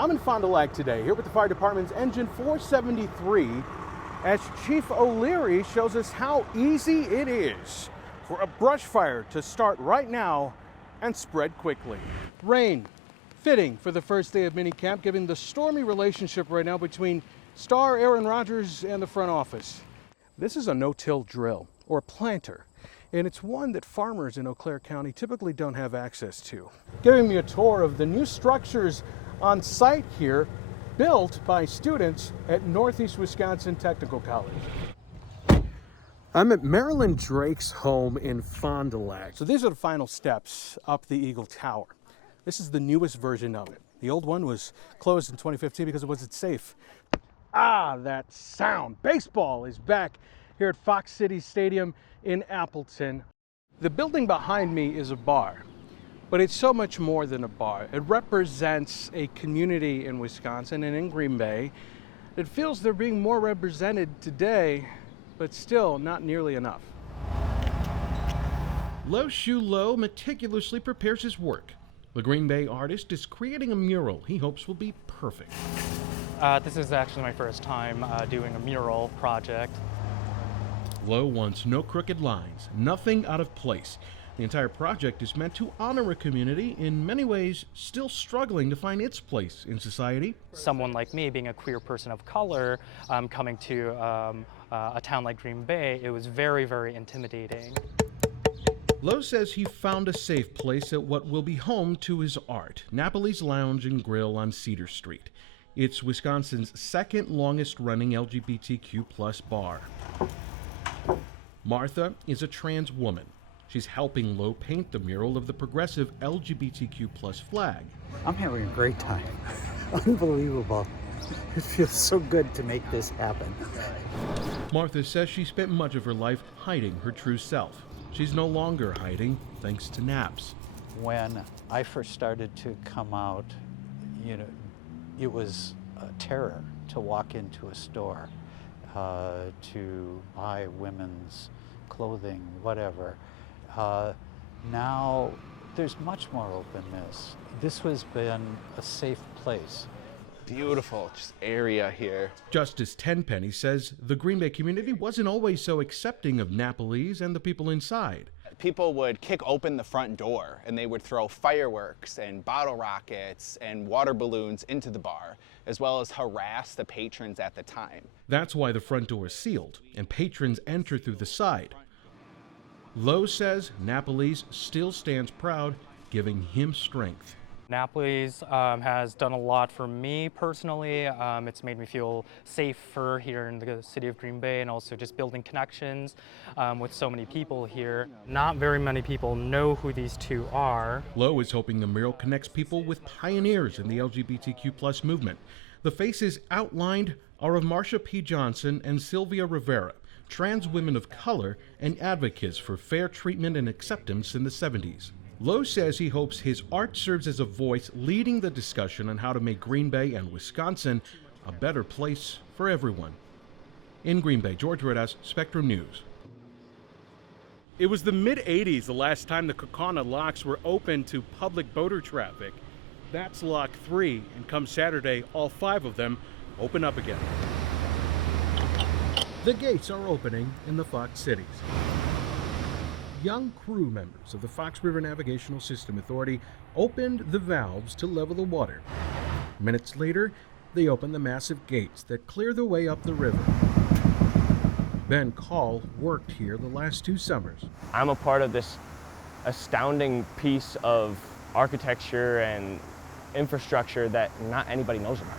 I'm in Fond du Lac today, here with the fire department's engine 473, as Chief O'Leary shows us how easy it is for a brush fire to start right now and spread quickly. Rain, fitting for the first day of minicamp, given the stormy relationship right now between star Aaron Rodgers and the front office. This is a no-till drill, or planter, and it's one that farmers in Eau Claire County typically don't have access to. Giving me a tour of the new structures on site here, built by students at Northeast Wisconsin Technical College. I'm at Marilyn Drake's home in Fond du Lac. So these are the final steps up the Eagle Tower. This is the newest version of it. The old one was closed in 2015 because it wasn't safe. Ah, that sound. Baseball is back here at Fox City Stadium in Appleton. The building behind me is a bar, but it's so much more than a bar. It represents a community in Wisconsin and in Green Bay that feels they're being more represented today, but still not nearly enough. Lo Shu Lo meticulously prepares his work. The Green Bay artist is creating a mural he hopes will be perfect. This is actually my first time doing a mural project. Lo wants no crooked lines, nothing out of place. The entire project is meant to honor a community in many ways still struggling to find its place in society. Someone like me, being a queer person of color, coming to a town like Green Bay, it was very, very intimidating. Lo says he found a safe place at what will be home to his art, Napoli's Lounge and Grill on Cedar Street. It's Wisconsin's second longest running LGBTQ plus bar. Martha is a trans woman. She's helping Lo paint the mural of the progressive LGBTQ plus flag. I'm having a great time. Unbelievable. It feels so good to make this happen. Martha says she spent much of her life hiding her true self. She's no longer hiding thanks to naps. When I first started to come out, it was a terror to walk into a store, to buy women's clothing, whatever. Now there's much more openness. This has been a safe place. Beautiful just area here. Justice Tenpenny says the Green Bay community wasn't always so accepting of Napoli's and the people inside. People would kick open the front door and they would throw fireworks and bottle rockets and water balloons into the bar, as well as harass the patrons at the time. That's why the front door is sealed and patrons enter through the side. Lo says Napoli's still stands proud, giving him strength. Napoli's has done a lot for me personally. It's made me feel safer here in the city of Green Bay, and also just building connections with so many people here. Not very many people know who these two are. Lo is hoping the mural connects people with pioneers in the LGBTQ plus movement. The faces outlined are of Marsha P. Johnson and Sylvia Rivera, trans women of color and advocates for fair treatment and acceptance in the 70s. Lo says he hopes his art serves as a voice leading the discussion on how to make Green Bay and Wisconsin a better place for everyone. In Green Bay, Jorge Rodas, Spectrum News. It was the mid-'80s the last time the Kaukauna locks were open to public boater traffic. That's Lock 3, and come Saturday, all 5 of them open up again. The gates are opening in the Fox cities. Young crew members of the Fox River Navigational System Authority opened the valves to level the water. Minutes later, they opened the massive gates that clear the way up the river. Ben Call worked here the last 2 summers. I'm a part of this astounding piece of architecture and infrastructure that not anybody knows about.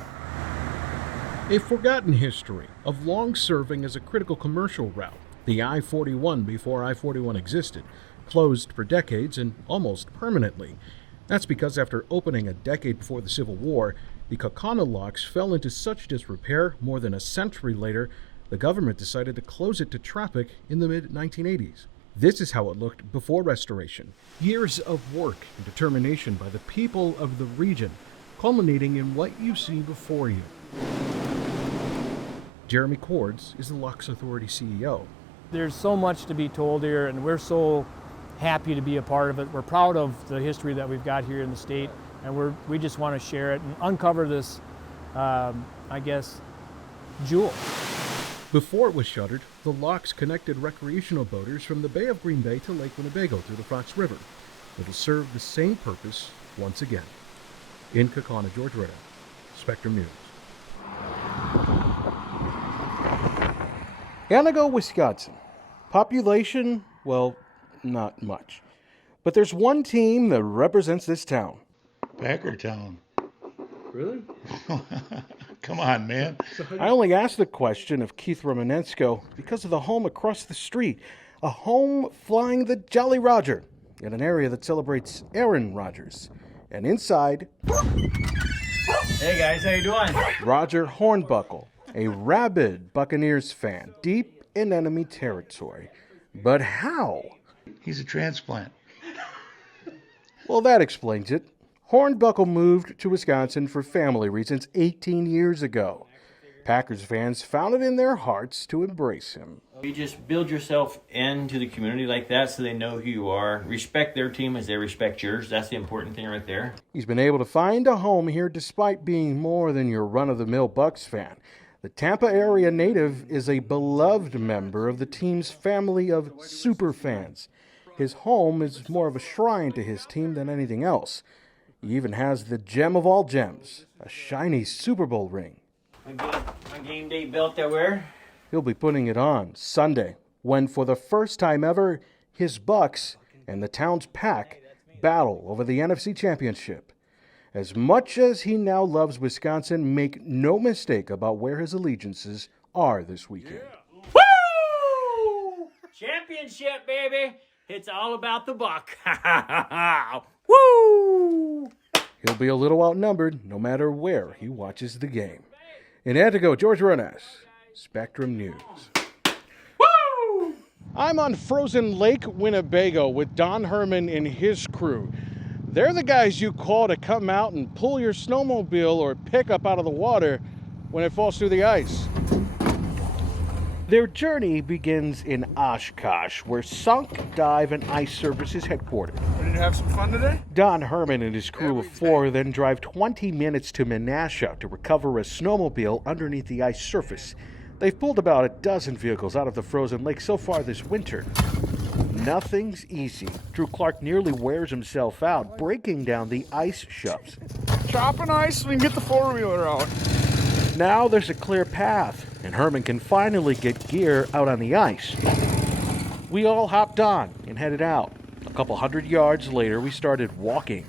A forgotten history of long serving as a critical commercial route. The I-41 before I-41 existed, closed for decades and almost permanently. That's because after opening a decade before the Civil War, the Kaukauna locks fell into such disrepair more than a century later, the government decided to close it to traffic in the mid-1980s. This is how it looked before restoration. Years of work and determination by the people of the region, culminating in what you see before you. Jeremy Cords is the Locks Authority CEO. There's so much to be told here, and we're so happy to be a part of it. We're proud of the history that we've got here in the state, and we just want to share it and uncover this, jewel. Before it was shuttered, the locks connected recreational boaters from the Bay of Green Bay to Lake Winnebago through the Fox River. It'll serve the same purpose once again. In Kaukauna, George Rodas, Spectrum News. Antigo, Wisconsin. Population, well, not much. But there's one team that represents this town. Packer Town. Really? Come on, man. I only asked the question of Keith Romanensko because of the home across the street. A home flying the Jolly Roger in an area that celebrates Aaron Rodgers. And inside... Hey guys, how you doing? Roger Hornbuckle, a rabid Buccaneers fan, deep in enemy territory. But how? He's a transplant. Well, that explains it. Hornbuckle moved to Wisconsin for family reasons 18 years ago. Packers fans found it in their hearts to embrace him. You just build yourself into the community like that so they know who you are. Respect their team as they respect yours. That's the important thing right there. He's been able to find a home here despite being more than your run-of-the-mill Bucs fan. The Tampa area native is a beloved member of the team's family of super fans. His home is more of a shrine to his team than anything else. He even has the gem of all gems, a shiny Super Bowl ring. My game day belt I wear. He'll be putting it on Sunday, when for the first time ever, his Bucs and the town's Pack battle over the NFC Championship. As much as he now loves Wisconsin, make no mistake about where his allegiances are this weekend. Woo! Championship, baby. It's all about the buck. Woo! He'll be a little outnumbered no matter where he watches the game. In Antigo, Jorge Rodas, Spectrum News. Woo! I'm on frozen Lake Winnebago with Don Herman and his crew. They're the guys you call to come out and pull your snowmobile or pickup out of the water when it falls through the ice. Their journey begins in Oshkosh, where Sunk Dive and Ice Service is headquartered. Ready to have some fun today? Don Herman and his crew of four then drive 20 minutes to Menasha to recover a snowmobile underneath the ice surface. They've pulled about a dozen vehicles out of the frozen lake so far this winter. Nothing's easy. Drew Clark nearly wears himself out, breaking down the ice shoves. Chopping ice so we can get the four-wheeler out. Now there's a clear path, and Herman can finally get gear out on the ice. We all hopped on and headed out. A couple hundred yards later, we started walking.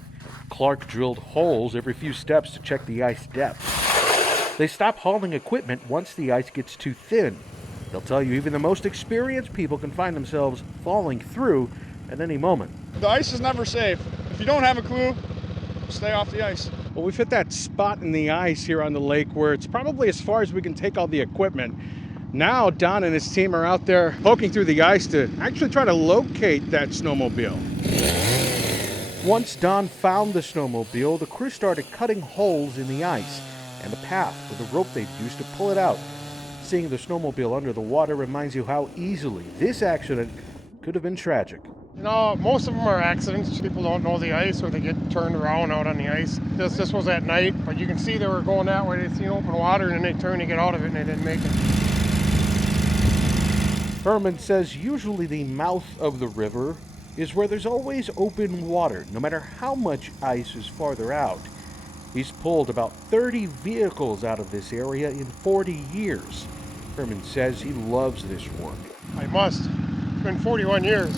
Clark drilled holes every few steps to check the ice depth. They stop hauling equipment once the ice gets too thin. They'll tell you even the most experienced people can find themselves falling through at any moment. The ice is never safe. If you don't have a clue, stay off the ice. Well, we've hit that spot in the ice here on the lake where it's probably as far as we can take all the equipment. Now Don and his team are out there poking through the ice to actually try to locate that snowmobile. Once Don found the snowmobile, the crew started cutting holes in the ice and the path with the rope they'd used to pull it out. Seeing the snowmobile under the water reminds you how easily this accident could have been tragic. You know, most of them are accidents. People don't know the ice or they get turned around out on the ice. This was at night, but you can see they were going that way. They seen open water and then they turned to get out of it and they didn't make it. Herman says usually the mouth of the river is where there's always open water, no matter how much ice is farther out. He's pulled about 30 vehicles out of this area in 40 years. Herman says he loves this work. I must. It's been 41 years.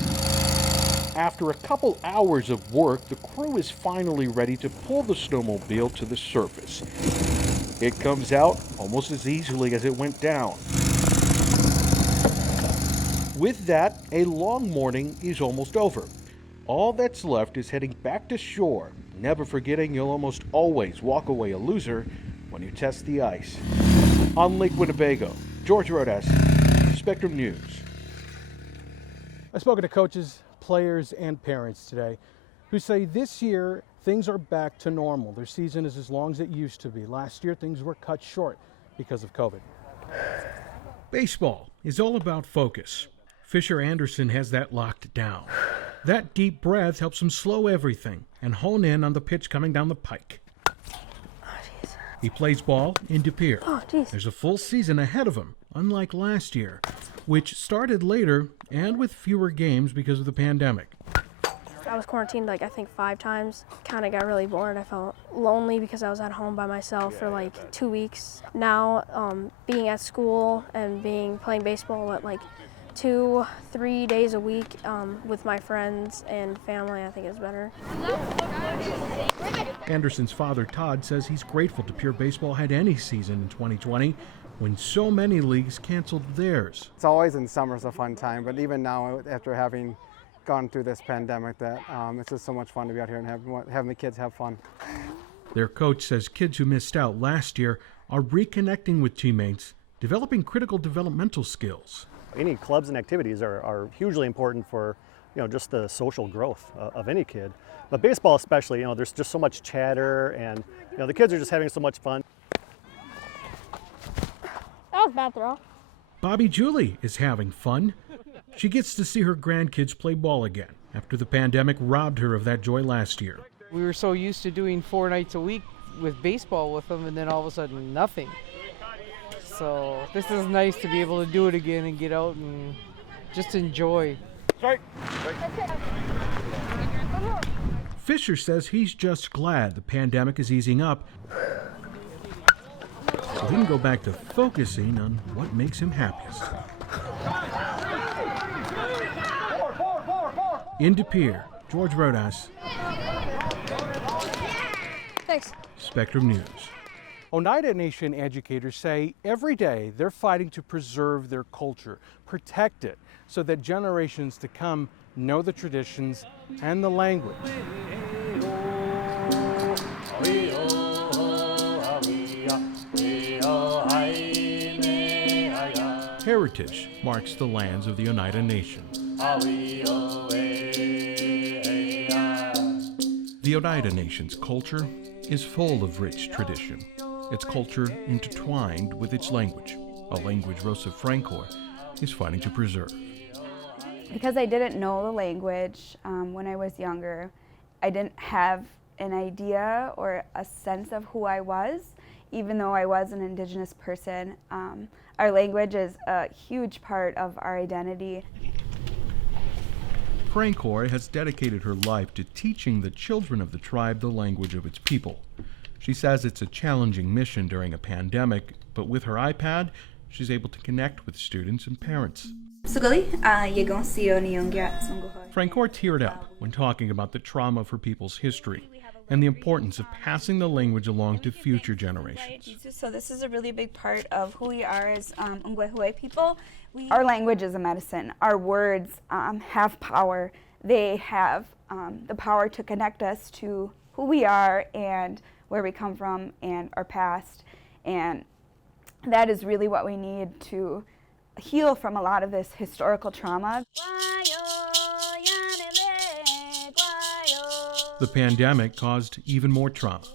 After a couple hours of work, the crew is finally ready to pull the snowmobile to the surface. It comes out almost as easily as it went down. With that, a long morning is almost over. All that's left is heading back to shore, never forgetting you'll almost always walk away a loser when you test the ice. On Lake Winnebago, Jorge Rodas, Spectrum News. I've spoken to coaches, players, and parents today who say this year things are back to normal. Their season is as long as it used to be. Last year things were cut short because of COVID. Baseball is all about focus. Fisher Anderson has that locked down. That deep breath helps him slow everything and hone in on the pitch coming down the pike. He plays ball in De Pere. There's a full season ahead of him, unlike last year, which started later and with fewer games because of the pandemic. I was quarantined I think 5 times. Kind of got really bored. I felt lonely because I was at home by myself for 2 weeks. Now being at school and playing baseball at 2-3 days a week with my friends and family, I think is better. Anderson's father, Todd, says he's grateful De Pere baseball had any season in 2020 when so many leagues canceled theirs. It's always in summer's a fun time, but even now, after having gone through this pandemic, that it's just so much fun to be out here and having the kids have fun. Their coach says kids who missed out last year are reconnecting with teammates, developing critical developmental skills. Any clubs and activities are hugely important for just the social growth of any kid. But baseball especially, there's just so much chatter and the kids are just having so much fun. That was a bad throw. Bobby Julie is having fun. She gets to see her grandkids play ball again after the pandemic robbed her of that joy last year. We were so used to doing 4 nights a week with baseball with them, and then all of a sudden nothing. So this is nice to be able to do it again and get out and just enjoy. Fisher says he's just glad the pandemic is easing up, so he can go back to focusing on what makes him happiest. In De Pere, Jorge Rodas. Thanks. Spectrum News. Oneida Nation educators say every day they're fighting to preserve their culture, protect it, so that generations to come know the traditions and the language. Heritage marks the lands of the Oneida Nation. The Oneida Nation's culture is full of rich tradition, its culture intertwined with its language, a language Rosa Francor is fighting to preserve. Because I didn't know the language when I was younger, I didn't have an idea or a sense of who I was, even though I was an Indigenous person. Our language is a huge part of our identity. Francor has dedicated her life to teaching the children of the tribe the language of its people. She says it's a challenging mission during a pandemic, but with her iPad, she's able to connect with students and parents. Francor teared up when talking about the trauma of her people's history and the importance of passing the language along to future generations. So this is a really big part of who we are as Ungwehue people. Our language is a medicine. Our words have power. They have the power to connect us to who we are and where we come from and our past. And that is really what we need to heal from a lot of this historical trauma. The pandemic caused even more trauma.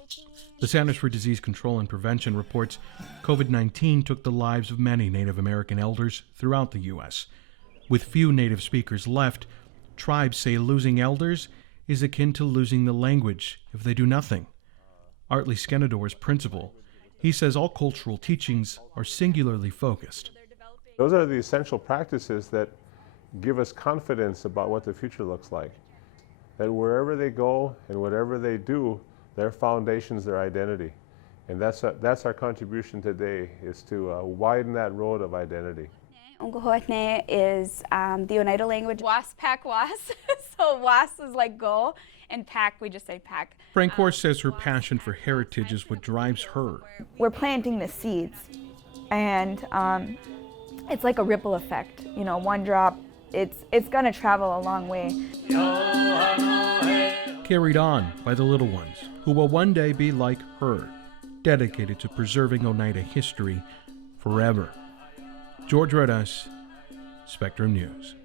The Centers for Disease Control and Prevention reports COVID-19 took the lives of many Native American elders throughout the U.S. With few Native speakers left, tribes say losing elders is akin to losing the language if they do nothing. Artley Skenador is principal. He says all cultural teachings are singularly focused. Those are the essential practices that give us confidence about what the future looks like. That wherever they go and whatever they do, their foundation's their identity. And that's our contribution today, is to widen that road of identity. Ungwehue is the Oneida language. Was, pack, was. So was is like go, and pack, we just say pack. Francor says her passion for heritage is what drives her. We're planting the seeds, and it's like a ripple effect. You know, one drop, it's gonna travel a long way. Carried on by the little ones, who will one day be like her, dedicated to preserving Oneida history forever. Jorge Rodas, Spectrum News.